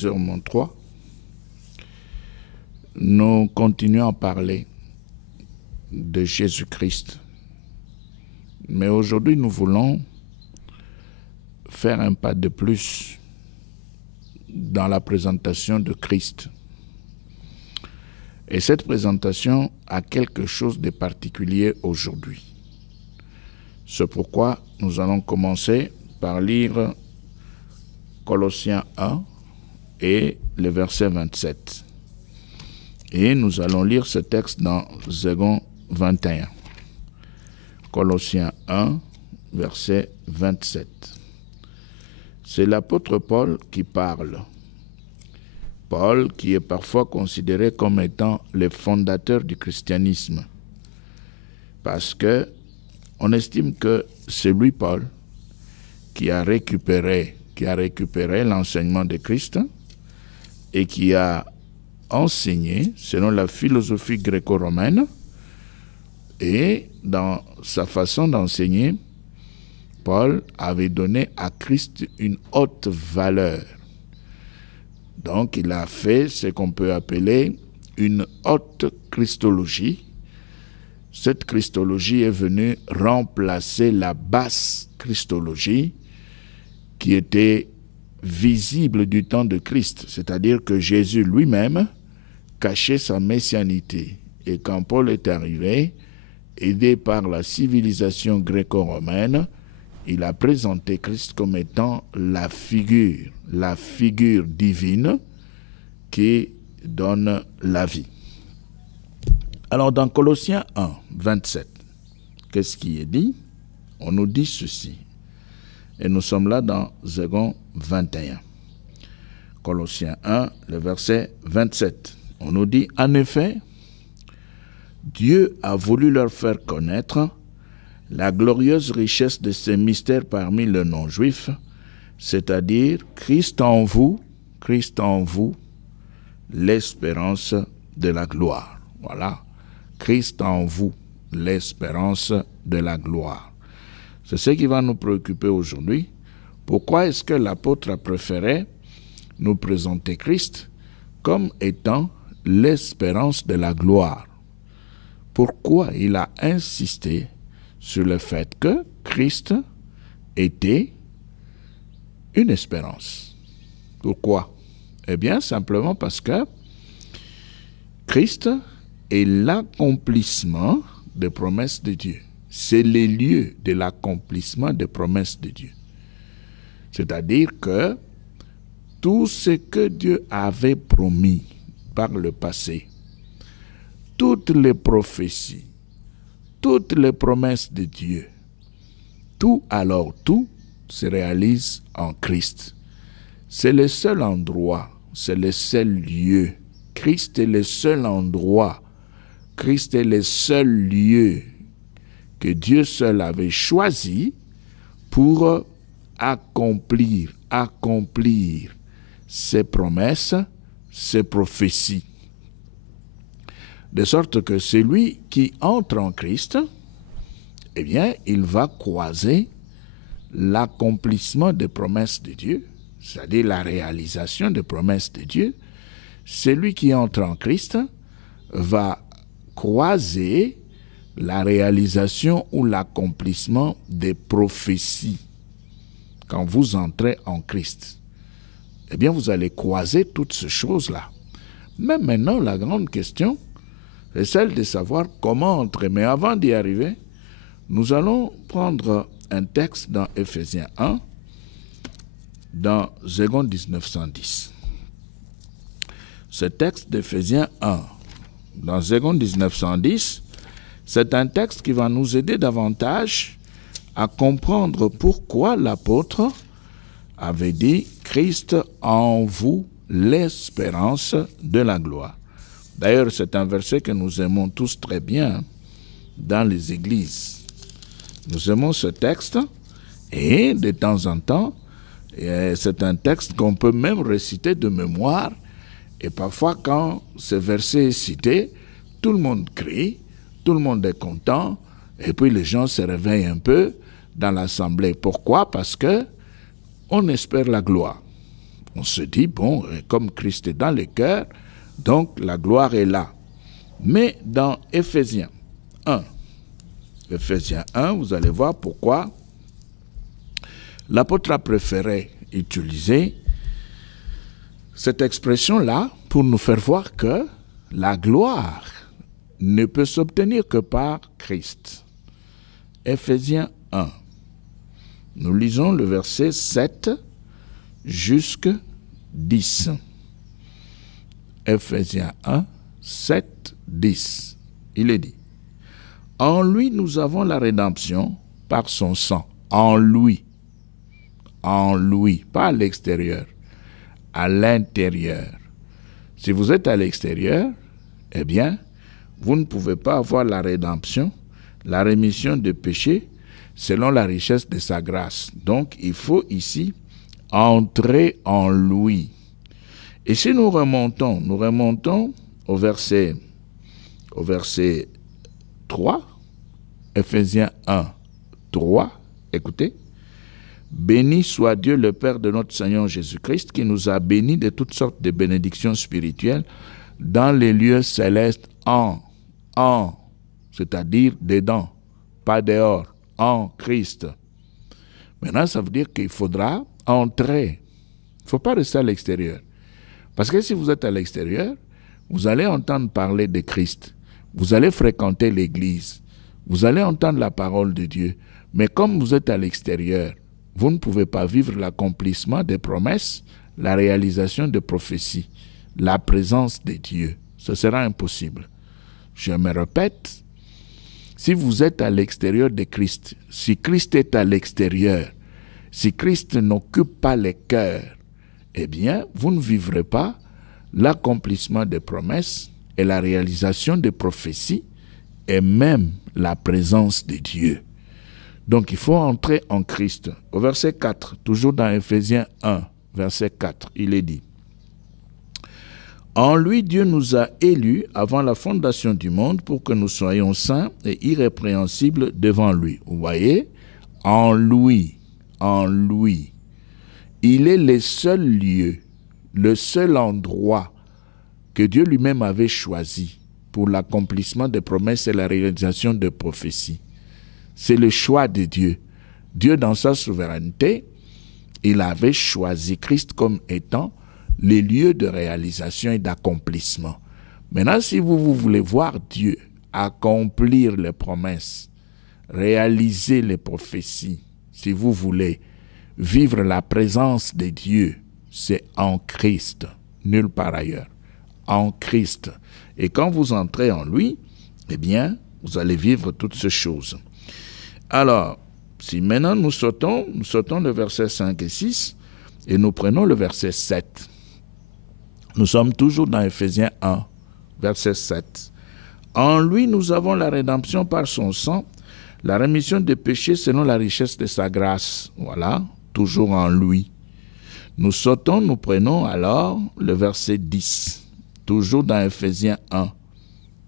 10h-3, nous continuons à parler de Jésus-Christ. Mais aujourd'hui, nous voulons faire un pas de plus dans la présentation de Christ. Et cette présentation a quelque chose de particulier aujourd'hui. C'est pourquoi nous allons commencer par lire Colossiens 1 et le verset 27. Et nous allons lire ce texte dans 2 21. Colossiens 1, verset 27. C'est l'apôtre Paul qui parle. Paul qui est parfois considéré comme étant le fondateur du christianisme. Parce que on estime que c'est lui, Paul, qui a récupéré l'enseignement de Christ et qui a enseigné selon la philosophie gréco-romaine. Et dans sa façon d'enseigner, Paul avait donné à Christ une haute valeur. Donc il a fait ce qu'on peut appeler une haute christologie. Cette christologie est venue remplacer la basse christologie qui était visible du temps de Christ, c'est-à-dire que Jésus lui-même cachait sa messianité. Et quand Paul est arrivé, aidé par la civilisation gréco-romaine, il a présenté Christ comme étant la figure divine qui donne la vie. Alors dans Colossiens 1, 27, qu'est-ce qui est dit? On nous dit ceci. Et nous sommes là dans 2 21. Colossiens 1, le verset 27. On nous dit, en effet, Dieu a voulu leur faire connaître la glorieuse richesse de ces mystères parmi les non-juifs, c'est-à-dire Christ en vous, l'espérance de la gloire. Voilà, Christ en vous, l'espérance de la gloire. C'est ce qui va nous préoccuper aujourd'hui. Pourquoi est-ce que l'apôtre a préféré nous présenter Christ comme étant l'espérance de la gloire? Pourquoi il a insisté sur le fait que Christ était une espérance? Pourquoi? Eh bien, simplement parce que Christ est l'accomplissement des promesses de Dieu. C'est le lieu de l'accomplissement des promesses de Dieu. C'est-à-dire que tout ce que Dieu avait promis par le passé, toutes les prophéties, toutes les promesses de Dieu, tout se réalise en Christ. C'est le seul endroit, c'est le seul lieu. Christ est le seul endroit, Christ est le seul lieu que Dieu seul avait choisi pour accomplir ses promesses, ses prophéties. De sorte que celui qui entre en Christ, eh bien, il va croiser l'accomplissement des promesses de Dieu, c'est-à-dire la réalisation des promesses de Dieu. Celui qui entre en Christ va croiser la réalisation ou l'accomplissement des prophéties. Quand vous entrez en Christ, eh bien, vous allez croiser toutes ces choses-là. Mais maintenant, la grande question, c'est celle de savoir comment entrer. Mais avant d'y arriver, nous allons prendre un texte dans Éphésiens 1, dans 2 1910. Ce texte d'Éphésiens 1, dans 2 1910, c'est un texte qui va nous aider davantage à comprendre pourquoi l'apôtre avait dit « Christ en vous, l'espérance de la gloire ». D'ailleurs, c'est un verset que nous aimons tous très bien dans les églises. Nous aimons ce texte et de temps en temps, c'est un texte qu'on peut même réciter de mémoire. Et parfois, quand ce verset est cité, tout le monde crie, tout le monde est content, et puis les gens se réveillent un peu dans l'assemblée. Pourquoi? Parce que on espère la gloire. On se dit, bon, comme Christ est dans le cœur, donc la gloire est là. Mais dans Éphésiens 1, vous allez voir pourquoi l'apôtre a préféré utiliser cette expression-là pour nous faire voir que la gloire ne peut s'obtenir que par Christ. Éphésiens 1. Nous lisons le verset 7 jusqu'à 10. Éphésiens 1, 7, 10. Il est dit, « En lui, nous avons la rédemption par son sang. » En lui, pas à l'extérieur, à l'intérieur. Si vous êtes à l'extérieur, eh bien, vous ne pouvez pas avoir la rédemption, la rémission de péché, selon la richesse de sa grâce. Donc, il faut ici entrer en lui. Et si nous remontons au verset 3, Éphésiens 1, 3, écoutez. « Béni soit Dieu le Père de notre Seigneur Jésus-Christ, qui nous a bénis de toutes sortes de bénédictions spirituelles dans les lieux célestes c'est-à-dire dedans, pas dehors, en Christ. » Maintenant, ça veut dire qu'il faudra entrer. Il ne faut pas rester à l'extérieur. Parce que si vous êtes à l'extérieur, vous allez entendre parler de Christ. Vous allez fréquenter l'église. Vous allez entendre la parole de Dieu. Mais comme vous êtes à l'extérieur, vous ne pouvez pas vivre l'accomplissement des promesses, la réalisation des prophéties, la présence de Dieu. Ce sera impossible. Je me répète, si vous êtes à l'extérieur de Christ, si Christ est à l'extérieur, si Christ n'occupe pas les cœurs, eh bien, vous ne vivrez pas l'accomplissement des promesses et la réalisation des prophéties et même la présence de Dieu. Donc, il faut entrer en Christ. Au verset 4, toujours dans Éphésiens 1, verset 4, il est dit, « En lui, Dieu nous a élus avant la fondation du monde pour que nous soyons saints et irrépréhensibles devant lui. » Vous voyez, en lui. Il est le seul lieu, le seul endroit que Dieu lui-même avait choisi pour l'accomplissement des promesses et la réalisation des prophéties. C'est le choix de Dieu. Dieu, dans sa souveraineté, il avait choisi Christ comme étant les lieux de réalisation et d'accomplissement. Maintenant, si vous voulez voir Dieu accomplir les promesses, réaliser les prophéties, si vous voulez vivre la présence de Dieu, c'est en Christ, nulle part ailleurs, en Christ. Et quand vous entrez en lui, eh bien, vous allez vivre toutes ces choses. Alors, si maintenant nous sautons le verset 5 et 6 et nous prenons le verset 7. Nous sommes toujours dans Éphésiens 1, verset 7. « En lui, nous avons la rédemption par son sang, la rémission des péchés selon la richesse de sa grâce. » Voilà, toujours en lui. Nous sautons, nous prenons alors le verset 10, toujours dans Éphésiens 1.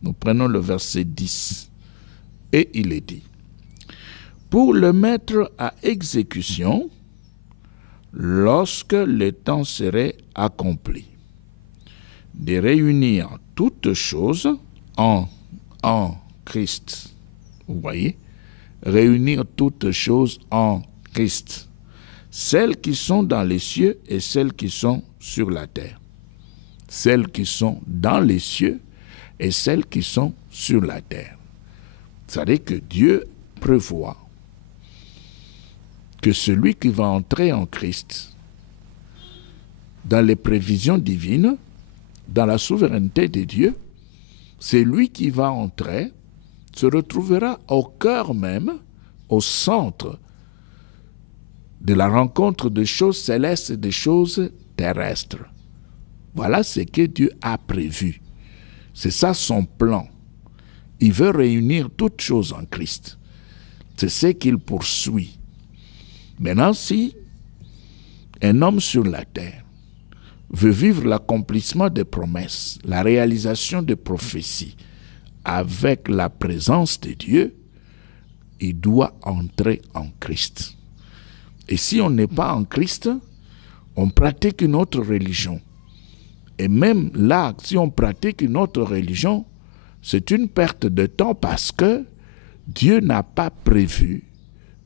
Nous prenons le verset 10 et il est dit, « Pour le mettre à exécution lorsque le temps serait accompli, de réunir toutes choses en Christ. » Vous voyez? Réunir toutes choses en Christ. Celles qui sont dans les cieux et celles qui sont sur la terre. Celles qui sont dans les cieux et celles qui sont sur la terre. C'est-à-dire que Dieu prévoit que celui qui va entrer en Christ, dans les prévisions divines, dans la souveraineté de Dieu, c'est lui qui va entrer, se retrouvera au cœur même, au centre de la rencontre des choses célestes et des choses terrestres. Voilà ce que Dieu a prévu. C'est ça son plan. Il veut réunir toutes choses en Christ. C'est ce qu'il poursuit. Maintenant, si un homme sur la terre veut vivre l'accomplissement des promesses, la réalisation des prophéties avec la présence de Dieu, il doit entrer en Christ. Et si on n'est pas en Christ, on pratique une autre religion. Et même là, si on pratique une autre religion, c'est une perte de temps parce que Dieu n'a pas prévu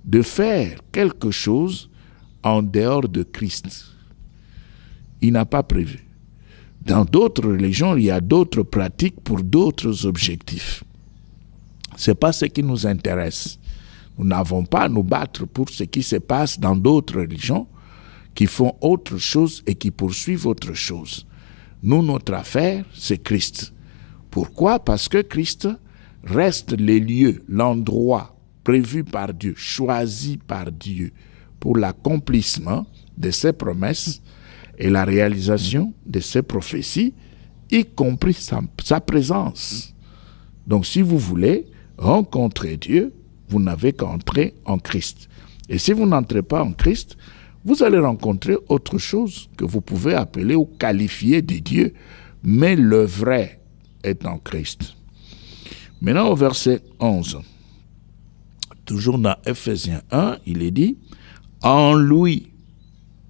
de faire quelque chose en dehors de Christ. Il n'a pas prévu. Dans d'autres religions, il y a d'autres pratiques pour d'autres objectifs. Ce n'est pas ce qui nous intéresse. Nous n'avons pas à nous battre pour ce qui se passe dans d'autres religions qui font autre chose et qui poursuivent autre chose. Nous, notre affaire, c'est Christ. Pourquoi? Parce que Christ reste les lieux, l'endroit prévu par Dieu, choisi par Dieu pour l'accomplissement de ses promesses et la réalisation de ses prophéties, y compris sa présence. Donc, si vous voulez rencontrer Dieu, vous n'avez qu'à entrer en Christ. Et si vous n'entrez pas en Christ, vous allez rencontrer autre chose que vous pouvez appeler ou qualifier de Dieu, mais le vrai est en Christ. Maintenant, au verset 11, toujours dans Ephésiens 1, il est dit « En lui,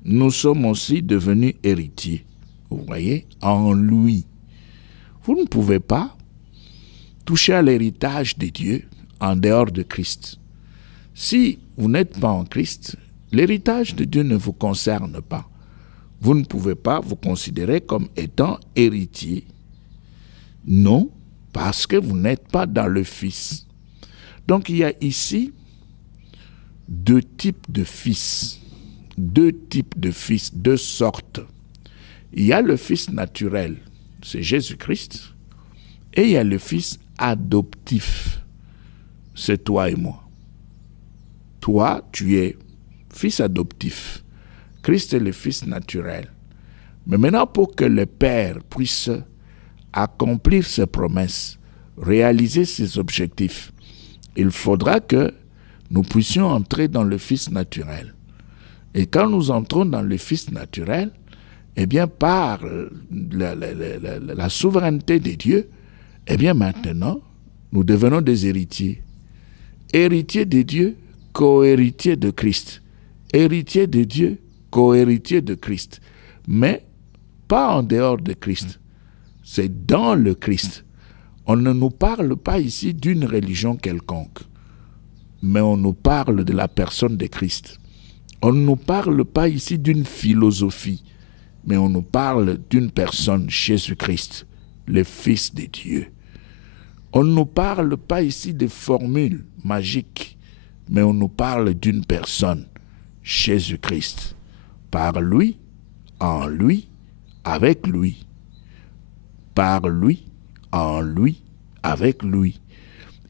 nous sommes aussi devenus héritiers. » Vous voyez, en lui. Vous ne pouvez pas toucher à l'héritage de Dieu en dehors de Christ. Si vous n'êtes pas en Christ, l'héritage de Dieu ne vous concerne pas. Vous ne pouvez pas vous considérer comme étant héritier. Non, parce que vous n'êtes pas dans le Fils. Donc il y a ici deux types de fils. Deux types de fils, deux sortes. Il y a le Fils naturel, c'est Jésus-Christ, et il y a le Fils adoptif, c'est toi et moi. Toi, tu es fils adoptif. Christ est le Fils naturel. Mais maintenant, pour que le Père puisse accomplir ses promesses, réaliser ses objectifs, il faudra que nous puissions entrer dans le Fils naturel. Et quand nous entrons dans le Fils naturel, eh bien, par la souveraineté de Dieu, eh bien, maintenant, nous devenons des héritiers. Héritiers de Dieu, co-héritiers de Christ. Héritiers de Dieu, co-héritiers de Christ. Mais pas en dehors de Christ. C'est dans le Christ. On ne nous parle pas ici d'une religion quelconque, mais on nous parle de la personne de Christ. On ne nous parle pas ici d'une philosophie, mais on nous parle d'une personne, Jésus-Christ, le Fils de Dieu. On ne nous parle pas ici de formules magiques, mais on nous parle d'une personne, Jésus-Christ. Par lui, en lui, avec lui. Par lui, en lui, avec lui.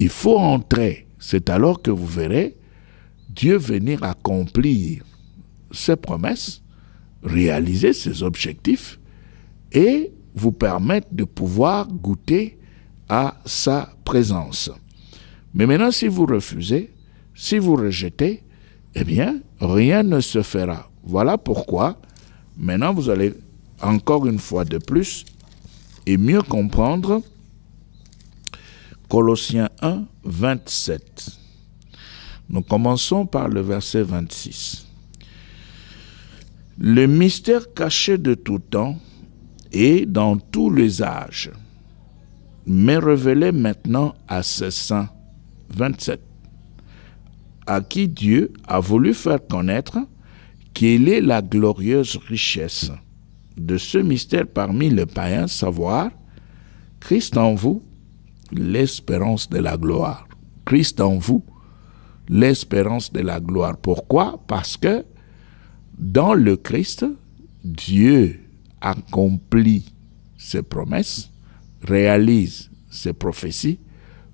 Il faut entrer. C'est alors que vous verrez Dieu venir accomplir ses promesses, réaliser ses objectifs et vous permettre de pouvoir goûter à sa présence. Mais maintenant, si vous refusez, si vous rejetez, eh bien, rien ne se fera. Voilà pourquoi, maintenant, vous allez encore une fois de plus et mieux comprendre Colossiens 1, 27. Nous commençons par le verset 26. Le mystère caché de tout temps et dans tous les âges, mais révélé maintenant à ses saints. 27. À qui Dieu a voulu faire connaître quelle est la glorieuse richesse de ce mystère parmi les païens, savoir Christ en vous, l'espérance de la gloire. Christ en vous, l'espérance de la gloire. Pourquoi? Parce que dans le Christ, Dieu accomplit ses promesses, réalise ses prophéties,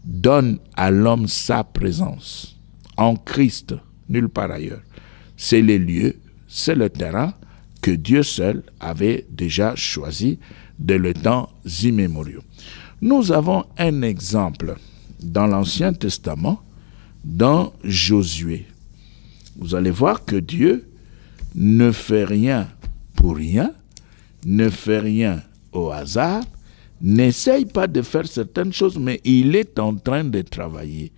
donne à l'homme sa présence. En Christ, nulle part ailleurs. C'est les lieux, c'est le terrain que Dieu seul avait déjà choisi dès le temps immémoriaux. Nous avons un exemple dans l'Ancien Testament, dans Josué. Vous allez voir que Dieu ne fait rien pour rien, ne fait rien au hasard, n'essaye pas de faire certaines choses, mais il est en train de travailler.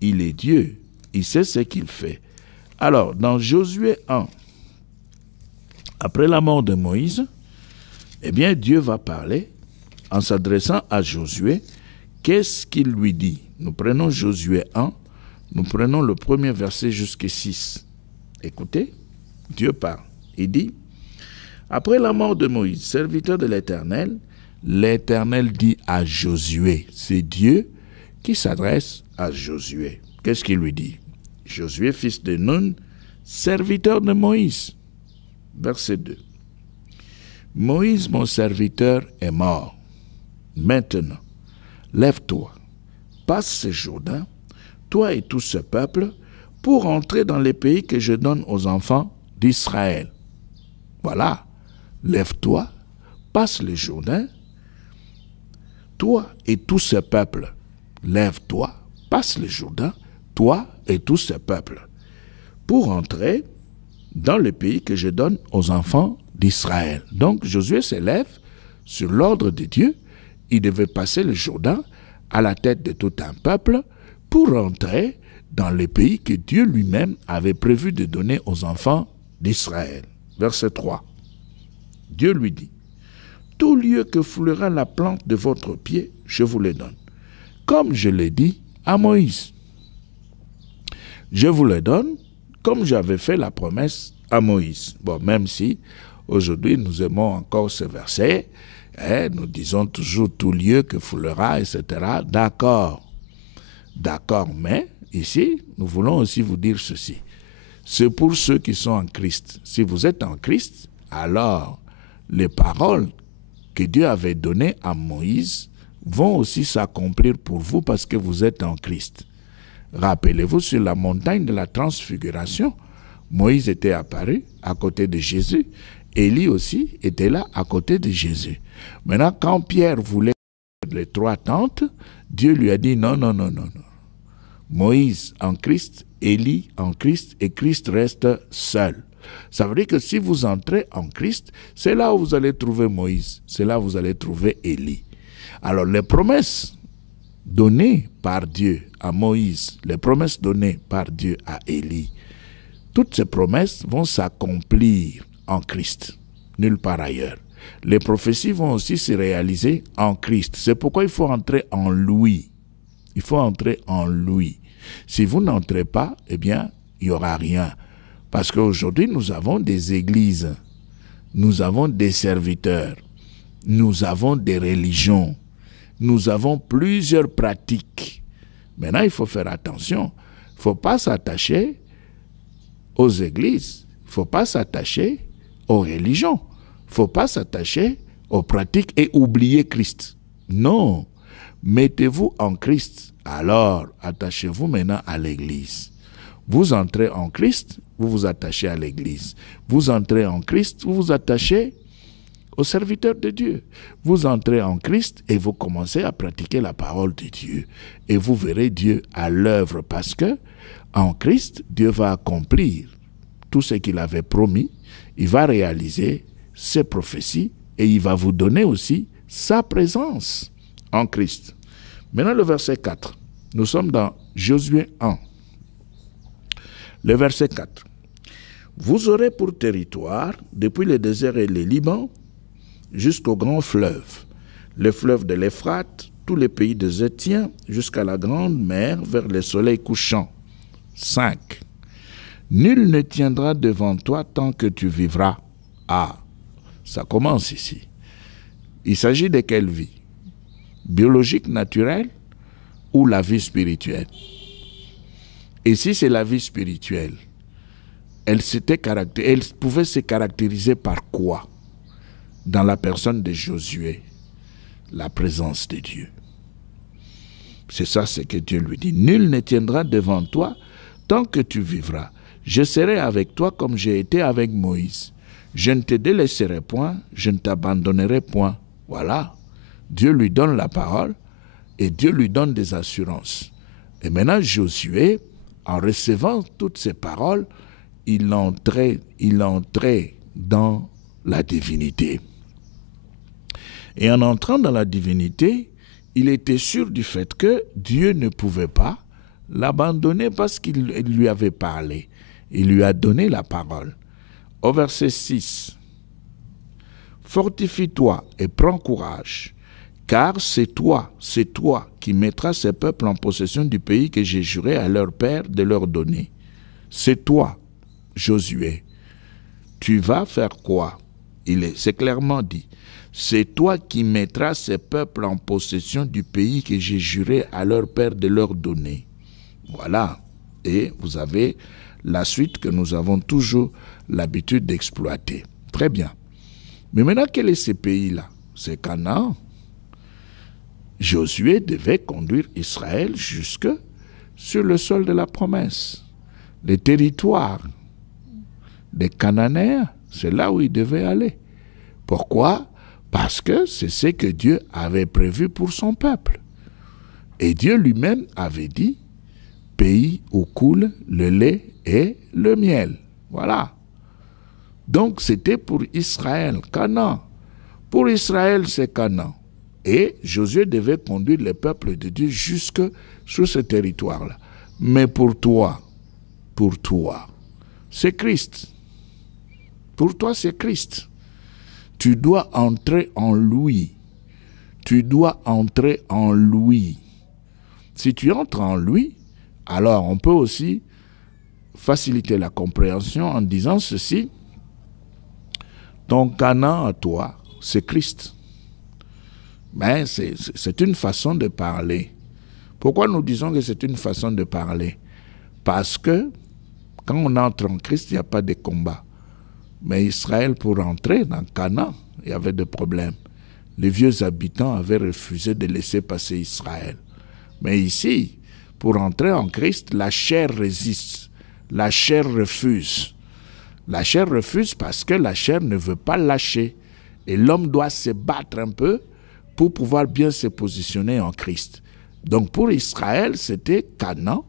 Il est Dieu, il sait ce qu'il fait. Alors, dans Josué 1, Après la mort de Moïse, eh bien, Dieu va parler en s'adressant à Josué. Qu'est-ce qu'il lui dit? Nous prenons Josué 1, nous prenons le premier verset jusqu'à 6. Écoutez, Dieu parle. Il dit, après la mort de Moïse, serviteur de l'Éternel, l'Éternel dit à Josué. C'est Dieu qui s'adresse à Josué. Qu'est-ce qu'il lui dit? Josué, fils de Nun, serviteur de Moïse. Verset 2. Moïse, mon serviteur, est mort. Maintenant, lève-toi, passe ce Jourdain, toi et tout ce peuple, pour entrer dans les pays que je donne aux enfants d'Israël. Voilà, lève-toi, passe le Jourdain, toi et tout ce peuple. Lève-toi, passe le Jourdain, toi et tout ce peuple, pour entrer dans le pays que je donne aux enfants d'Israël. Donc Josué s'élève sur l'ordre de Dieu. Il devait passer le Jourdain à la tête de tout un peuple pour entrer dans le pays que Dieu lui-même avait prévu de donner aux enfants d'Israël. Verset 3. Dieu lui dit, « Tout lieu que foulera la plante de votre pied, je vous le donne, comme je l'ai dit à Moïse. Je vous le donne comme j'avais fait la promesse à Moïse. » Bon, même si aujourd'hui nous aimons encore ce verset, nous disons toujours tout lieu que foulera, etc. D'accord, mais ici, nous voulons aussi vous dire ceci. C'est pour ceux qui sont en Christ. Si vous êtes en Christ, alors les paroles que Dieu avait données à Moïse vont aussi s'accomplir pour vous parce que vous êtes en Christ. Rappelez-vous, sur la montagne de la transfiguration, Moïse était apparu à côté de Jésus. Élie aussi était là à côté de Jésus. Maintenant, quand Pierre voulait les 3 tentes, Dieu lui a dit non. Moïse en Christ, Élie en Christ et Christ reste seul. Ça veut dire que si vous entrez en Christ, c'est là où vous allez trouver Moïse, c'est là où vous allez trouver Élie. Alors les promesses données par Dieu à Moïse, les promesses données par Dieu à Élie, toutes ces promesses vont s'accomplir en Christ, nulle part ailleurs. Les prophéties vont aussi se réaliser en Christ. C'est pourquoi il faut entrer en lui. Il faut entrer en lui. Si vous n'entrez pas, eh bien, il n'y aura rien. Parce qu'aujourd'hui, nous avons des églises, nous avons des serviteurs, nous avons des religions, nous avons plusieurs pratiques. Maintenant, il faut faire attention. Il ne faut pas s'attacher aux églises, il ne faut pas s'attacher aux religions, il ne faut pas s'attacher aux pratiques et oublier Christ. Non, mettez-vous en Christ, alors attachez-vous maintenant à l'église. Vous entrez en Christ, vous vous attachez à l'église. Vous entrez en Christ, vous vous attachez aux serviteurs de Dieu. Vous entrez en Christ et vous commencez à pratiquer la parole de Dieu. Et vous verrez Dieu à l'œuvre parce que en Christ, Dieu va accomplir tout ce qu'il avait promis. Il va réaliser ses prophéties et il va vous donner aussi sa présence en Christ. Maintenant le verset 4. Nous sommes dans Josué 1. Le verset 4. Vous aurez pour territoire, depuis le désert et le Liban, jusqu'au grand fleuve, le fleuve de l'Euphrate, tous les pays des Hétiens, jusqu'à la grande mer, vers le soleil couchant. 5. Nul ne tiendra devant toi tant que tu vivras. Ah, ça commence ici. Il s'agit de quelle vie? Biologique, naturelle ou la vie spirituelle? Et si c'est la vie spirituelle, elle pouvait se caractériser par quoi? Dans la personne de Josué, la présence de Dieu. C'est ça ce que Dieu lui dit. Nul ne tiendra devant toi tant que tu vivras. Je serai avec toi comme j'ai été avec Moïse. Je ne te délaisserai point, je ne t'abandonnerai point. Voilà. Dieu lui donne la parole et Dieu lui donne des assurances. Et maintenant, Josué, en recevant toutes ces paroles, il entrait dans la divinité. Et en entrant dans la divinité, il était sûr du fait que Dieu ne pouvait pas l'abandonner parce qu'il lui avait parlé. Il lui a donné la parole. Au verset 6, fortifie-toi et prends courage, car c'est toi qui mettras ces peuples en possession du pays que j'ai juré à leur père de leur donner. C'est toi, Josué. Tu vas faire quoi? C'est clairement dit. C'est toi qui mettras ces peuples en possession du pays que j'ai juré à leur père de leur donner. Voilà. Et vous avez la suite que nous avons toujours l'habitude d'exploiter. Très bien. Mais maintenant, quel est ce pays-là? C'est Canaan. Josué devait conduire Israël jusque sur le sol de la promesse. Les territoires des Cananéens, c'est là où il devait aller. Pourquoi? Parce que c'est ce que Dieu avait prévu pour son peuple. Et Dieu lui-même avait dit, pays où coule le lait et le miel. Voilà. Donc c'était pour Israël, Canaan. Pour Israël, c'est Canaan. Et Josué devait conduire le peuple de Dieu jusque sur ce territoire-là. Mais pour toi, c'est Christ. Pour toi, c'est Christ. Tu dois entrer en lui. Tu dois entrer en lui. Si tu entres en lui, alors on peut aussi faciliter la compréhension en disant ceci. Ton Canaan à toi, c'est Christ. Mais c'est une façon de parler. Pourquoi nous disons que c'est une façon de parler? Parce que quand on entre en Christ, il n'y a pas de combat. Mais Israël, pour entrer dans Canaan, il y avait des problèmes. Les vieux habitants avaient refusé de laisser passer Israël. Mais ici, pour entrer en Christ, la chair résiste. La chair refuse. La chair refuse parce que la chair ne veut pas lâcher. Et l'homme doit se battre un peu pour pouvoir bien se positionner en Christ. Donc pour Israël, c'était Canaan.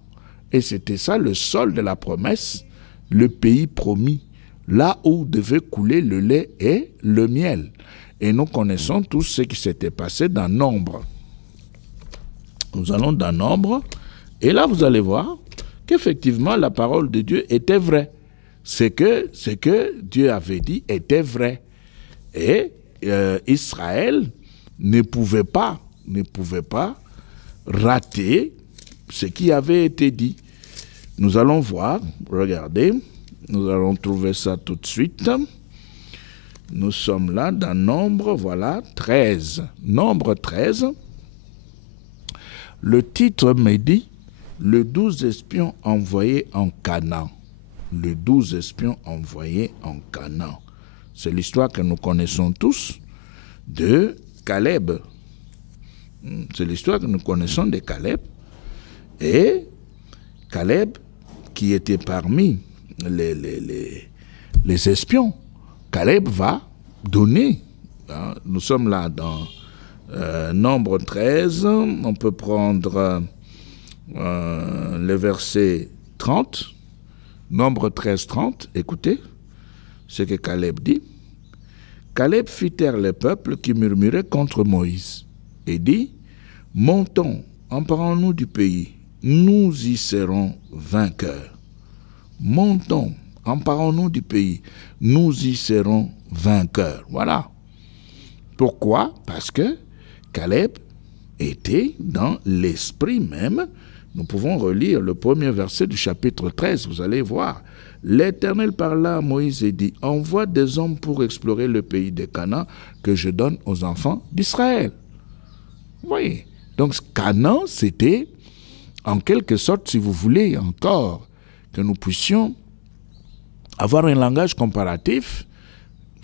Et c'était ça le sol de la promesse, le pays promis. Là où devait couler le lait et le miel. Et nous connaissons tous ce qui s'était passé dans Nombre. Nous allons dans Nombre, et là vous allez voir qu'effectivement la parole de Dieu était vraie. Ce que Dieu avait dit était vrai. Et Israël ne pouvait pas rater ce qui avait été dit. Nous allons voir, regardez, nous allons trouver ça tout de suite. Nous sommes là dans Nombre, voilà, 13. Nombre 13. Le titre me dit « Le 12 espions envoyés en Canaan ». Le 12 espions envoyés en Canaan. C'est l'histoire que nous connaissons tous de Caleb. C'est l'histoire que nous connaissons de Caleb. Et Caleb, qui était parmi les espions, Caleb va donner. Nous sommes là dans Nombre 13. On peut prendre le verset 30. Nombre 13, 30. Écoutez ce que Caleb dit. Caleb fit taire les peuples qui murmuraient contre Moïse et dit, « Montons, emparons-nous du pays, nous y serons vainqueurs. » Montons, emparons-nous du pays, nous y serons vainqueurs. Voilà. Pourquoi? Parce que Caleb était dans l'esprit même. Nous pouvons relire le premier verset du chapitre 13, vous allez voir. L'Éternel parla à Moïse et dit, « Envoie des hommes pour explorer le pays de Canaan que je donne aux enfants d'Israël. » Vous voyez? Donc Canaan, c'était en quelque sorte, si vous voulez encore que nous puissions avoir un langage comparatif,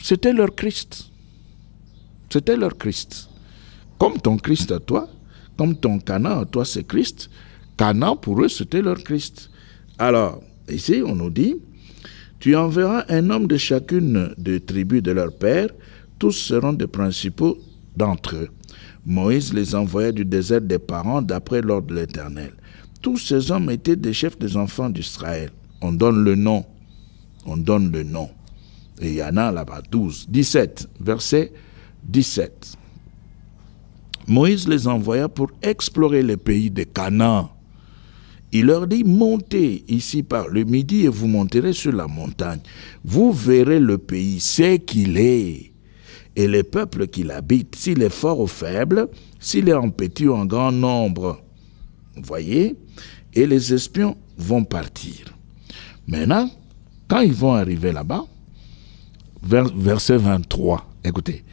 c'était leur Christ. C'était leur Christ. Comme ton Christ à toi, comme ton Canaan à toi, c'est Christ, Canaan, pour eux, c'était leur Christ. Alors, ici, on nous dit, « Tu enverras un homme de chacune des tribus de leur père, tous seront des principaux d'entre eux. » Moïse les envoya du désert des parents d'après l'ordre de l'Éternel. Tous ces hommes étaient des chefs des enfants d'Israël. On donne le nom. On donne le nom. Et il y en a là-bas 12. 17, verset 17. Moïse les envoya pour explorer le pays de Canaan. Il leur dit, montez ici par le midi et vous monterez sur la montagne. Vous verrez le pays, c'est qu'il est. et les peuples qui l'habitent, s'il est fort ou faible, s'il est en petit ou en grand nombre. Vous voyez? Et les espions vont partir. Maintenant, quand ils vont arriver là-bas, verset 23, écoutez,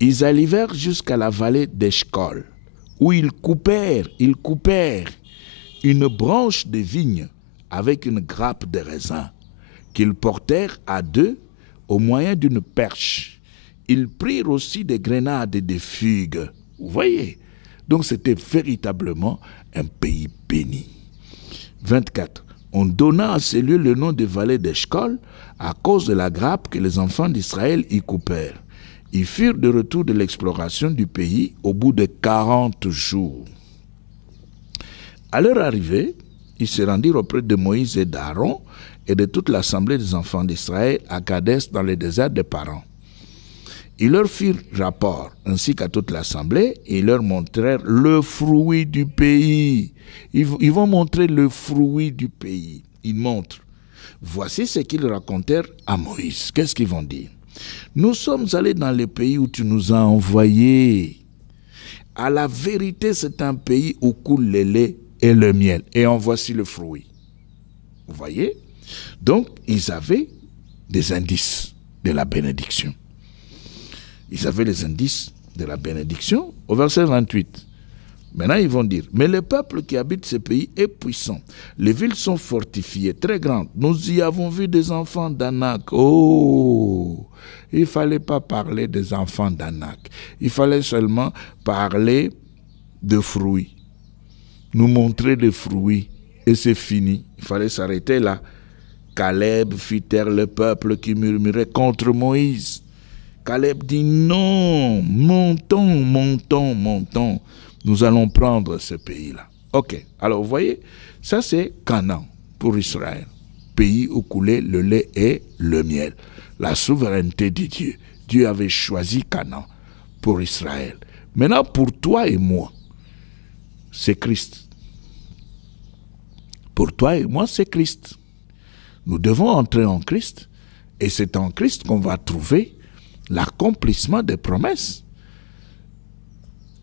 ils arrivèrent jusqu'à la vallée d'Eshcol, où ils coupèrent une branche de vigne avec une grappe de raisin, qu'ils portèrent à deux au moyen d'une perche. Ils prirent aussi des grenades et des figues. Vous voyez? Donc c'était véritablement un pays béni. 24. On donna à ces lieux le nom de vallée d'Eshcol à cause de la grappe que les enfants d'Israël y coupèrent. Ils furent de retour de l'exploration du pays au bout de 40 jours. À leur arrivée, ils se rendirent auprès de Moïse et d'Aaron et de toute l'assemblée des enfants d'Israël à Kadès dans le désert de Paran. Ils leur firent rapport, ainsi qu'à toute l'assemblée, et ils leur montrèrent le fruit du pays. Ils vont montrer le fruit du pays. Ils montrent. Voici ce qu'ils racontèrent à Moïse. Qu'est-ce qu'ils vont dire? Nous sommes allés dans le pays où tu nous as envoyés. À la vérité, c'est un pays où coule le lait et le miel. Et en voici le fruit. Vous voyez? Donc, ils avaient des indices de la bénédiction. Ils avaient les indices de la bénédiction au verset 28. Maintenant, ils vont dire, mais le peuple qui habite ce pays est puissant. Les villes sont fortifiées, très grandes. Nous y avons vu des enfants d'Anak. Oh, il ne fallait pas parler des enfants d'Anak. Il fallait seulement parler de fruits. Nous montrer des fruits. Et c'est fini. Il fallait s'arrêter là. Caleb fit taire le peuple qui murmurait contre Moïse. Caleb dit non, montons. Nous allons prendre ce pays-là. Ok, alors vous voyez, ça c'est Canaan pour Israël. Pays où coulait le lait et le miel. La souveraineté de Dieu. Dieu avait choisi Canaan pour Israël. Maintenant, pour toi et moi, c'est Christ. Pour toi et moi, c'est Christ. Nous devons entrer en Christ et c'est en Christ qu'on va trouver l'accomplissement des promesses,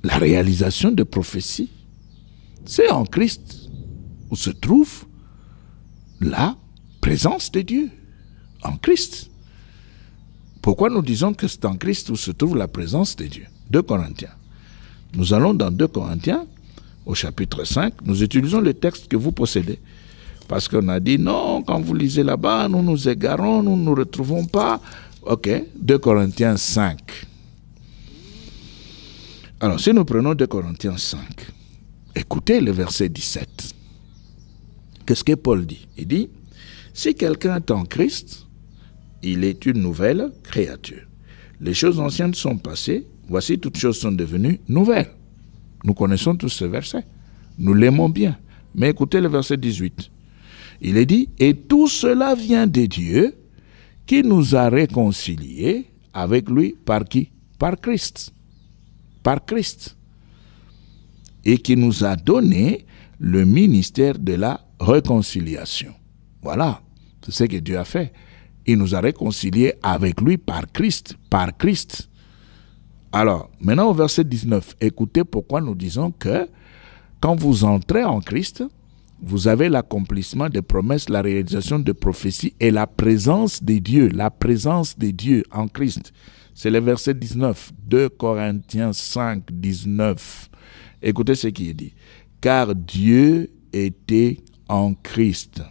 la réalisation des prophéties. C'est en Christ où se trouve la présence de Dieu. En Christ. Pourquoi nous disons que c'est en Christ où se trouve la présence de Dieu? 2 Corinthiens. Nous allons dans 2 Corinthiens, au chapitre 5, nous utilisons le texte que vous possédez. Parce qu'on a dit, non, quand vous lisez là-bas, nous nous égarons, nous ne nous retrouvons pas. Ok, 2 Corinthiens 5. Alors, si nous prenons 2 Corinthiens 5, écoutez le verset 17. Qu'est-ce que Paul dit? Il dit, si quelqu'un est en Christ, il est une nouvelle créature. Les choses anciennes sont passées, voici toutes choses sont devenues nouvelles. Nous connaissons tous ce verset. Nous l'aimons bien. Mais écoutez le verset 18. Il est dit, et tout cela vient de Dieu, qui nous a réconciliés avec lui par qui? Par Christ. Par Christ. Et qui nous a donné le ministère de la réconciliation. Voilà, c'est ce que Dieu a fait. Il nous a réconciliés avec lui par Christ. Par Christ. Alors, maintenant au verset 19, écoutez pourquoi nous disons que quand vous entrez en Christ, vous avez l'accomplissement des promesses, la réalisation des prophéties et la présence de Dieu en Christ. C'est le verset 19, 2 Corinthiens 5, 19. Écoutez ce qui est dit. Car Dieu était en Christ,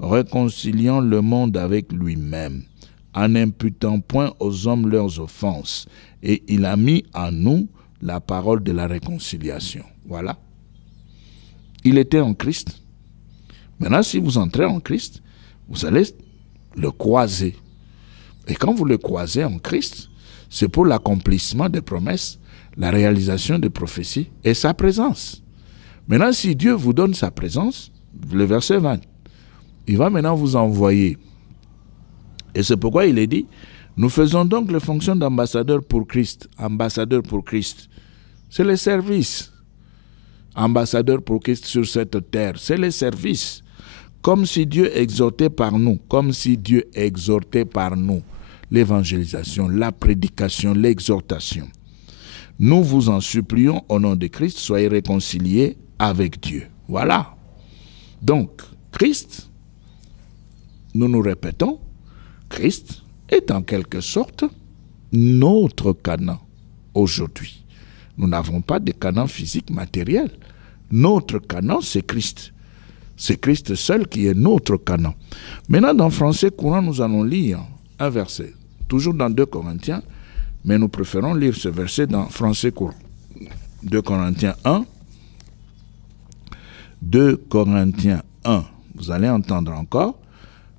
réconciliant le monde avec lui-même, en n'imputant point aux hommes leurs offenses, et il a mis en nous la parole de la réconciliation. Voilà. Il était en Christ. Maintenant, si vous entrez en Christ, vous allez le croiser. Et quand vous le croisez en Christ, c'est pour l'accomplissement des promesses, la réalisation des prophéties et sa présence. Maintenant, si Dieu vous donne sa présence, le verset 20, il va maintenant vous envoyer. Et c'est pourquoi il est dit, nous faisons donc les fonctions d'ambassadeurs pour Christ. Ambassadeurs pour Christ. C'est le service. Ambassadeur pour Christ sur cette terre. C'est le service. Comme si Dieu exhortait par nous. Comme si Dieu exhortait par nous. l'évangélisation, la prédication, l'exhortation. Nous vous en supplions au nom de Christ, soyez réconciliés avec Dieu. Voilà. Donc, Christ, nous nous répétons, Christ est en quelque sorte notre Canaan aujourd'hui. Nous n'avons pas de Canaan physique matériel. Notre Canaan, c'est Christ. C'est Christ seul qui est notre Canaan. Maintenant, dans français courant, nous allons lire un verset, toujours dans 2 Corinthiens, mais nous préférons lire ce verset dans français courant. 2 Corinthiens 1. 2 Corinthiens 1. Vous allez entendre encore,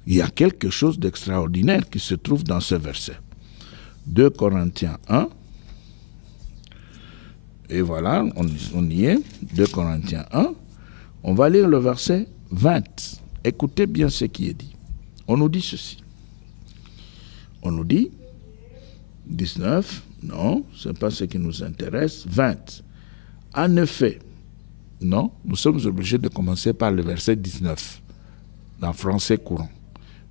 il y a quelque chose d'extraordinaire qui se trouve dans ce verset. 2 Corinthiens 1. Et voilà, on y est. 2 Corinthiens 1. On va lire le verset 20. Écoutez bien ce qui est dit. On nous dit ceci. On nous dit 19, non, ce n'est pas ce qui nous intéresse. 20. En effet, non, nous sommes obligés de commencer par le verset 19, dans français courant.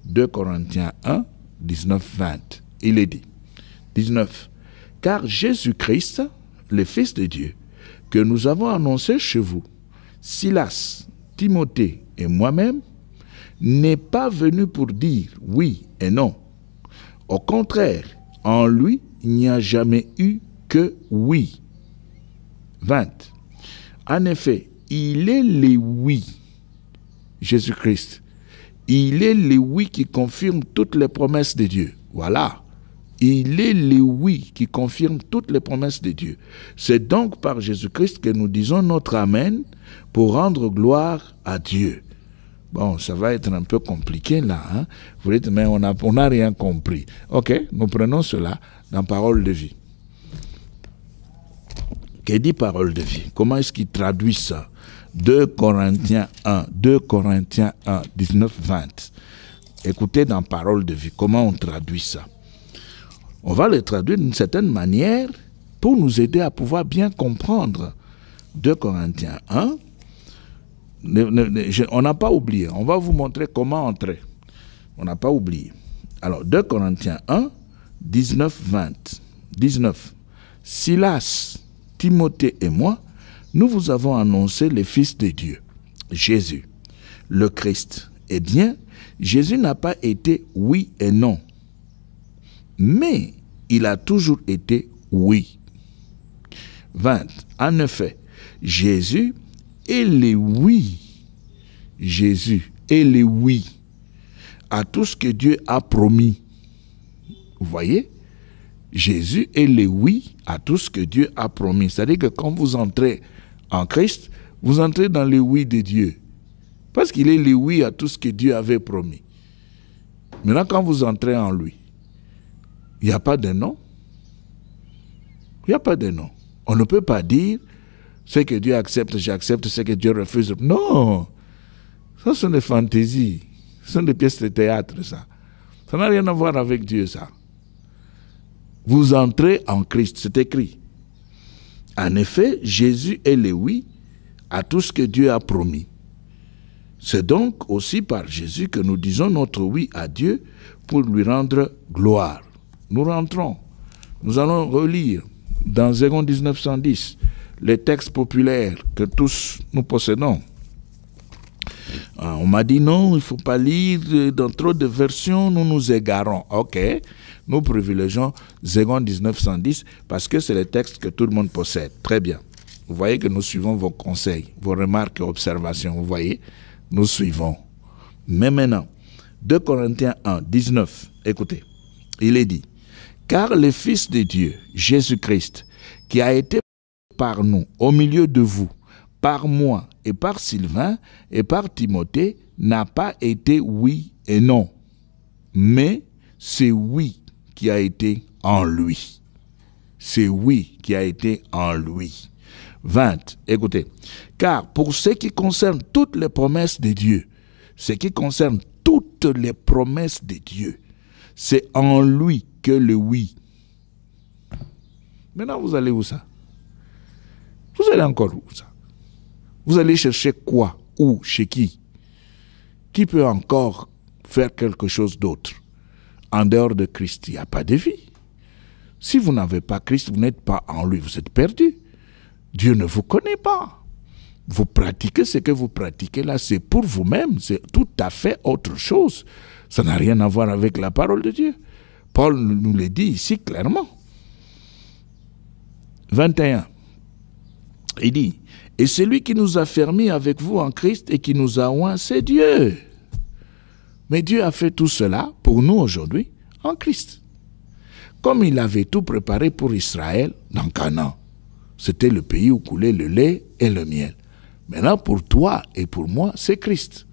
2 Corinthiens 1, 19, 20. Il est dit, 19. Car Jésus-Christ, le Fils de Dieu, que nous avons annoncé chez vous, Silas, Timothée et moi-même, n'est pas venu pour dire oui et non. Au contraire, en lui, il n'y a jamais eu que oui. 20. En effet, il est le oui, Jésus-Christ. Il est le oui qui confirme toutes les promesses de Dieu. Voilà. Il est le oui qui confirme toutes les promesses de Dieu. C'est donc par Jésus-Christ que nous disons notre Amen pour rendre gloire à Dieu. Bon, ça va être un peu compliqué là. Hein? Vous dites, mais on n'a rien compris. Ok, nous prenons cela dans Parole de vie. Qu'est dit Parole de vie? Comment est-ce qu'il traduit ça? 2 Corinthiens 1, 19, 20. Écoutez dans Parole de vie, comment on traduit ça? On va le traduire d'une certaine manière pour nous aider à pouvoir bien comprendre. 2 Corinthiens 1, on n'a pas oublié. On va vous montrer comment entrer. On n'a pas oublié. Alors, 2 Corinthiens 1, 19, 20. 19. Silas, Timothée et moi, nous vous avons annoncé le Fils de Dieu, Jésus, le Christ. Eh bien, Jésus n'a pas été oui et non, mais il a toujours été oui. 20. En effet, Jésus est le oui. Jésus est le oui à tout ce que Dieu a promis. Vous voyez? Jésus est le oui à tout ce que Dieu a promis. C'est-à-dire que quand vous entrez en Christ, vous entrez dans le oui de Dieu. Parce qu'il est le oui à tout ce que Dieu avait promis. Maintenant, quand vous entrez en lui, il n'y a pas de non. Il n'y a pas de non. On ne peut pas dire ce que Dieu accepte, j'accepte, ce que Dieu refuse. Non. Ça, ce sont des fantaisies. Ce sont des pièces de théâtre, ça. Ça n'a rien à voir avec Dieu, ça. Vous entrez en Christ, c'est écrit. En effet, Jésus est le oui à tout ce que Dieu a promis. C'est donc aussi par Jésus que nous disons notre oui à Dieu pour lui rendre gloire. Nous rentrons. Nous allons relire dans 2 1910 les textes populaires que tous nous possédons. On m'a dit non, il ne faut pas lire dans trop de versions, nous nous égarons. Ok, nous privilégions 2 1910 parce que c'est les textes que tout le monde possède. Très bien. Vous voyez que nous suivons vos conseils, vos remarques et observations. Vous voyez, nous suivons. Mais maintenant, 2 Corinthiens 1, 19, écoutez, il est dit, car le Fils de Dieu, Jésus-Christ, qui a été par nous, au milieu de vous, par moi et par Sylvain et par Timothée, n'a pas été oui et non, mais c'est oui qui a été en lui. C'est oui qui a été en lui. 20, écoutez, car pour ce qui concerne toutes les promesses de Dieu, ce qui concerne toutes les promesses de Dieu, c'est en lui que le oui. Maintenant, vous allez où ça? Vous allez encore où ça? Vous allez chercher quoi? Où? Chez qui? Qui peut encore faire quelque chose d'autre? En dehors de Christ, il n'y a pas de vie. Si vous n'avez pas Christ, vous n'êtes pas en lui, vous êtes perdu. Dieu ne vous connaît pas. Vous pratiquez ce que vous pratiquez là, c'est pour vous-même, c'est tout à fait autre chose. Ça n'a rien à voir avec la parole de Dieu. Paul nous le dit ici clairement. 21. Il dit, « Et celui qui nous a fermis avec vous en Christ et qui nous a oints, c'est Dieu. » Mais Dieu a fait tout cela pour nous aujourd'hui en Christ. Comme il avait tout préparé pour Israël dans Canaan. C'était le pays où coulait le lait et le miel. Maintenant, pour toi et pour moi, c'est Christ.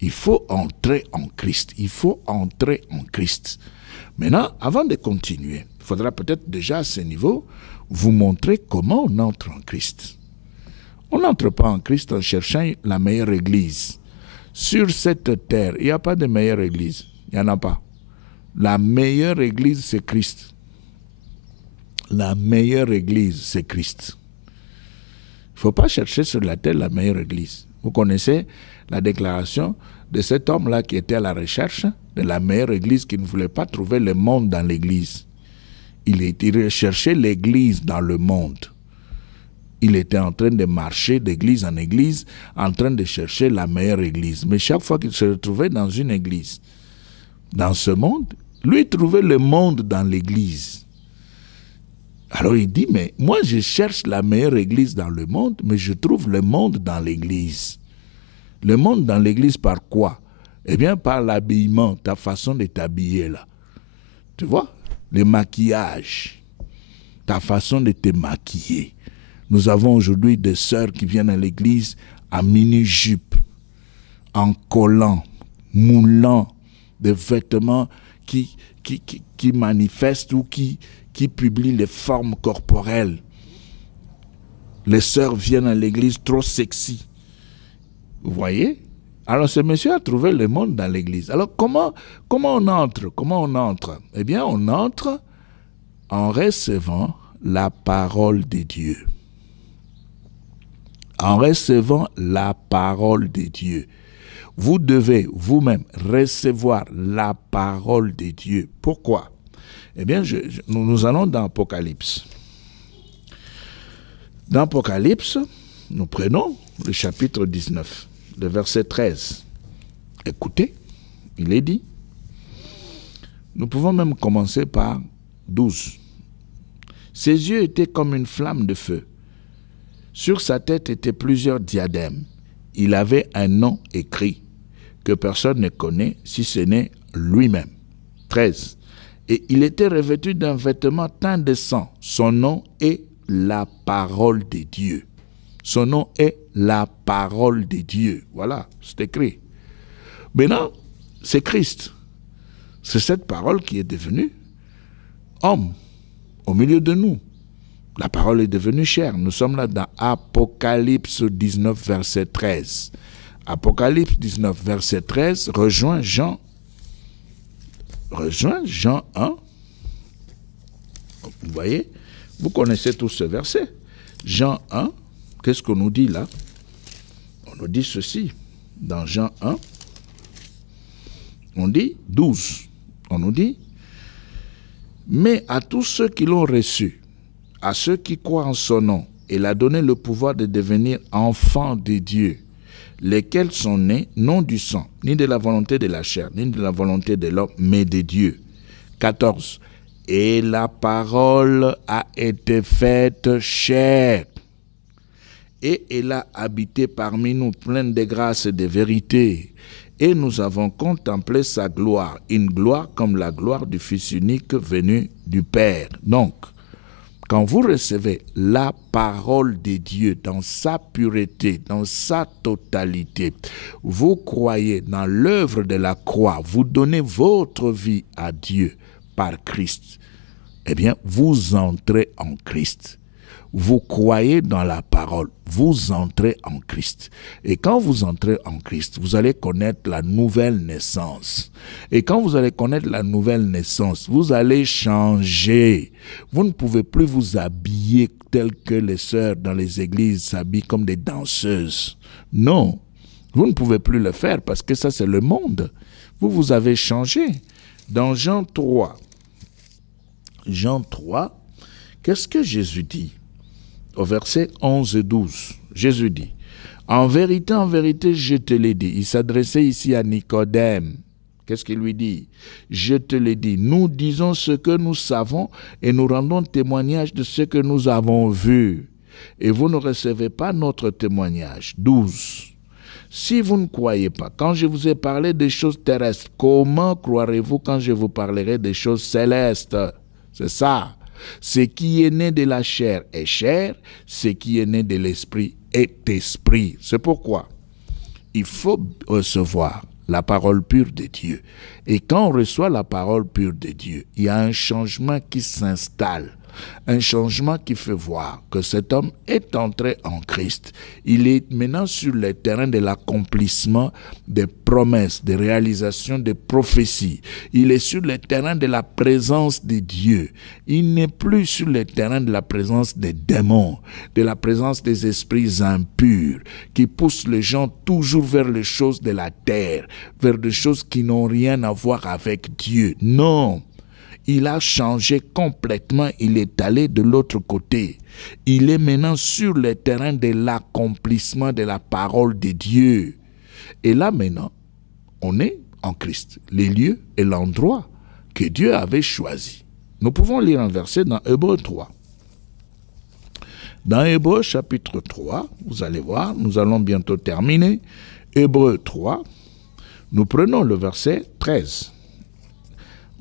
Il faut entrer en Christ. Il faut entrer en Christ. Maintenant, avant de continuer, il faudra peut-être déjà à ce niveau vous montrer comment on entre en Christ. On n'entre pas en Christ en cherchant la meilleure église. Sur cette terre, il n'y a pas de meilleure église. Il n'y en a pas. La meilleure église, c'est Christ. La meilleure église, c'est Christ. Il ne faut pas chercher sur la terre la meilleure église. Vous connaissez la déclaration de cet homme-là qui était à la recherche de la meilleure église, qui ne voulait pas trouver le monde dans l'église. Il recherchait l'église dans le monde. Il était en train de marcher d'église en église, en train de chercher la meilleure église. Mais chaque fois qu'il se retrouvait dans une église, dans ce monde, lui trouvait le monde dans l'église. Alors il dit, mais moi je cherche la meilleure église dans le monde, mais je trouve le monde dans l'église. Le monde dans l'église par quoi? Eh bien par l'habillement, ta façon de t'habiller là. Tu vois? Le maquillage, ta façon de te maquiller. Nous avons aujourd'hui des sœurs qui viennent à l'église en mini-jupe, en collant, moulant des vêtements qui manifestent ou qui publient les formes corporelles. Les sœurs viennent à l'église trop sexy. Vous voyez? Alors ce monsieur a trouvé le monde dans l'église. Alors comment on entre? Comment on entre? Eh bien, on entre en recevant la parole de Dieu. En recevant la parole de Dieu. Vous devez vous-même recevoir la parole de Dieu. Pourquoi? Eh bien, nous allons dans Apocalypse. Dans Apocalypse, nous prenons le chapitre 19, le verset 13. Écoutez, il est dit. Nous pouvons même commencer par 12. Ses yeux étaient comme une flamme de feu. Sur sa tête étaient plusieurs diadèmes. Il avait un nom écrit que personne ne connaît si ce n'est lui-même. 13. Et il était revêtu d'un vêtement teint de sang. Son nom est la parole de Dieu. Son nom est la parole de Dieu. Voilà, c'est écrit. Maintenant, c'est Christ. C'est cette parole qui est devenue homme au milieu de nous. La parole est devenue chair. Nous sommes là dans Apocalypse 19, verset 13. Apocalypse 19, verset 13 rejoint Jean 1. Vous voyez? Vous connaissez tous ce verset. Jean 1, qu'est-ce qu'on nous dit là? On nous dit ceci. Dans Jean 1, on dit 12. On nous dit, mais à tous ceux qui l'ont reçu, à ceux qui croient en son nom, il a donné le pouvoir de devenir enfants de Dieu, lesquels sont nés non du sang, ni de la volonté de la chair, ni de la volonté de l'homme, mais de Dieu. 14. Et la parole a été faite chair, et elle a habité parmi nous, pleine de grâce et de vérité. Et nous avons contemplé sa gloire, une gloire comme la gloire du Fils unique venu du Père. Donc, quand vous recevez la parole de Dieu dans sa pureté, dans sa totalité, vous croyez dans l'œuvre de la croix, vous donnez votre vie à Dieu par Christ, eh bien, vous entrez en Christ. Vous croyez dans la parole, vous entrez en Christ. Et quand vous entrez en Christ, vous allez connaître la nouvelle naissance. Et quand vous allez connaître la nouvelle naissance, vous allez changer. Vous ne pouvez plus vous habiller tel que les sœurs dans les églises s'habillent comme des danseuses. Non, vous ne pouvez plus le faire parce que ça c'est le monde. Vous avez changé. Dans Jean 3, qu'est-ce que Jésus dit? Au verset 11 et 12, Jésus dit, en vérité, je te l'ai dit. Il s'adressait ici à Nicodème. Qu'est-ce qu'il lui dit? Je te l'ai dit. Nous disons ce que nous savons et nous rendons témoignage de ce que nous avons vu. Et vous ne recevez pas notre témoignage. 12. Si vous ne croyez pas, quand je vous ai parlé des choses terrestres, comment croirez-vous quand je vous parlerai des choses célestes? C'est ça. Ce qui est né de la chair est chair, ce qui est né de l'esprit est esprit. C'est pourquoi il faut recevoir la parole pure de Dieu. Et quand on reçoit la parole pure de Dieu, il y a un changement qui s'installe. Un changement qui fait voir que cet homme est entré en Christ. Il est maintenant sur le terrain de l'accomplissement des promesses, des réalisations des prophéties. Il est sur le terrain de la présence de Dieu. Il n'est plus sur le terrain de la présence des démons, de la présence des esprits impurs qui poussent les gens toujours vers les choses de la terre, vers des choses qui n'ont rien à voir avec Dieu. Non. Il a changé complètement, il est allé de l'autre côté. Il est maintenant sur le terrain de l'accomplissement de la parole de Dieu. Et là maintenant, on est en Christ, les lieux et l'endroit que Dieu avait choisi. Nous pouvons lire un verset dans Hébreux 3. Dans Hébreux chapitre 3, vous allez voir, nous allons bientôt terminer. Hébreux 3, nous prenons le verset 13.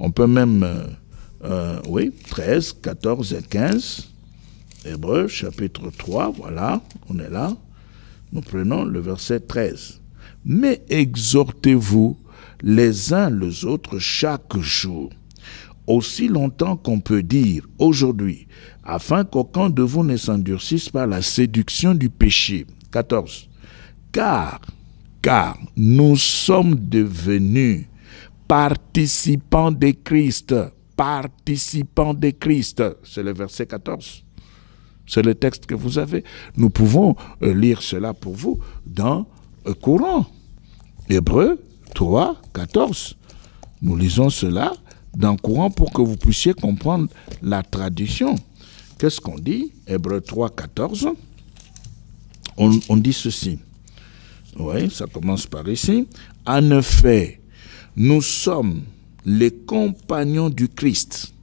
On peut même, 13, 14 et 15. Hébreux, chapitre 3, voilà, on est là. Nous prenons le verset 13. Mais exhortez-vous les uns les autres chaque jour, aussi longtemps qu'on peut dire aujourd'hui, afin qu'aucun de vous ne s'endurcisse par la séduction du péché. 14. Car nous sommes devenus participants de Christ. Participants de Christ. C'est le verset 14. C'est le texte que vous avez. Nous pouvons lire cela pour vous dans courant. Hébreux 3, 14. Nous lisons cela dans courant pour que vous puissiez comprendre la traduction. Qu'est-ce qu'on dit? Hébreux 3, 14. On dit ceci. Oui, ça commence par ici. En effet, nous sommes les compagnons du Christ.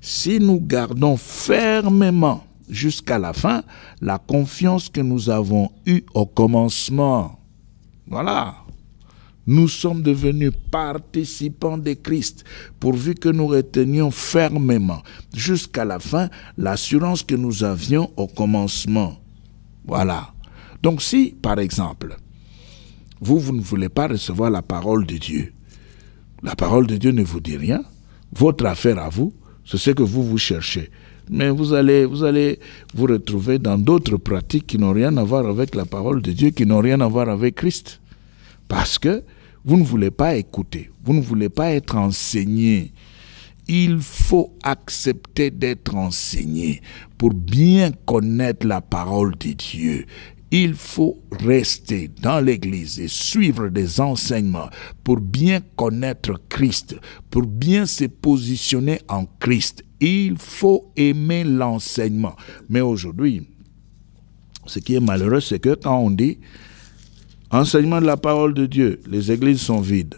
Si nous gardons fermement jusqu'à la fin la confiance que nous avons eue au commencement. Voilà. Nous sommes devenus participants de Christ, pourvu que nous retenions fermement jusqu'à la fin l'assurance que nous avions au commencement. Voilà. Donc si, par exemple, vous ne voulez pas recevoir la parole de Dieu, la parole de Dieu ne vous dit rien. Votre affaire à vous, c'est ce que vous cherchez. Mais vous allez vous retrouver dans d'autres pratiques qui n'ont rien à voir avec la parole de Dieu, qui n'ont rien à voir avec Christ. Parce que vous ne voulez pas écouter, vous ne voulez pas être enseigné. Il faut accepter d'être enseigné pour bien connaître la parole de Dieu. Il faut rester dans l'Église et suivre des enseignements pour bien connaître Christ, pour bien se positionner en Christ. Il faut aimer l'enseignement. Mais aujourd'hui, ce qui est malheureux, c'est que quand on dit enseignement de la parole de Dieu, les églises sont vides.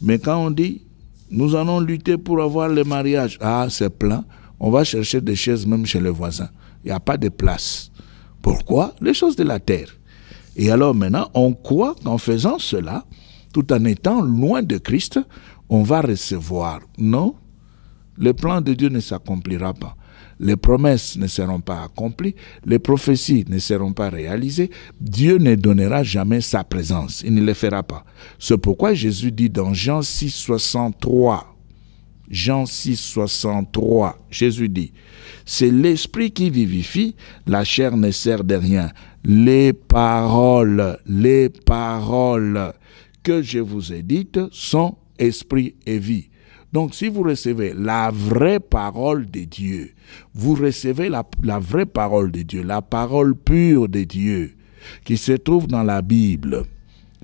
Mais quand on dit nous allons lutter pour avoir le mariage, c'est plein. On va chercher des chaises même chez les voisins. Il n'y a pas de place. Pourquoi? Les choses de la terre. Et alors maintenant, on croit qu'en faisant cela, tout en étant loin de Christ, on va recevoir. Non, le plan de Dieu ne s'accomplira pas. Les promesses ne seront pas accomplies, les prophéties ne seront pas réalisées. Dieu ne donnera jamais sa présence, il ne le fera pas. C'est pourquoi Jésus dit dans Jean 6, 63, Jésus dit, c'est l'esprit qui vivifie, la chair ne sert de rien. Les paroles que je vous ai dites sont esprit et vie. Donc si vous recevez la vraie parole de Dieu, vous recevez la vraie parole de Dieu, la parole pure de Dieu qui se trouve dans la Bible,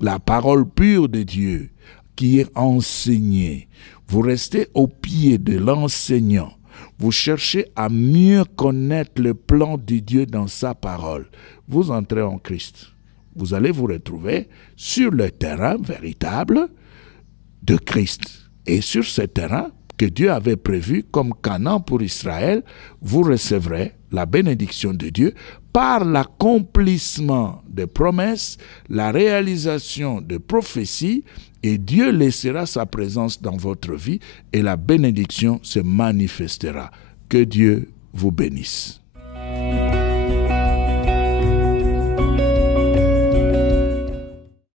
la parole pure de Dieu qui est enseignée. vous restez au pied de l'enseignant, vous cherchez à mieux connaître le plan de Dieu dans sa parole, vous entrez en Christ. Vous allez vous retrouver sur le terrain véritable de Christ. Et sur ce terrain que Dieu avait prévu comme Canaan pour Israël, vous recevrez la bénédiction de Dieu par l'accomplissement des promesses, la réalisation de prophéties, et Dieu laissera sa présence dans votre vie et la bénédiction se manifestera. Que Dieu vous bénisse.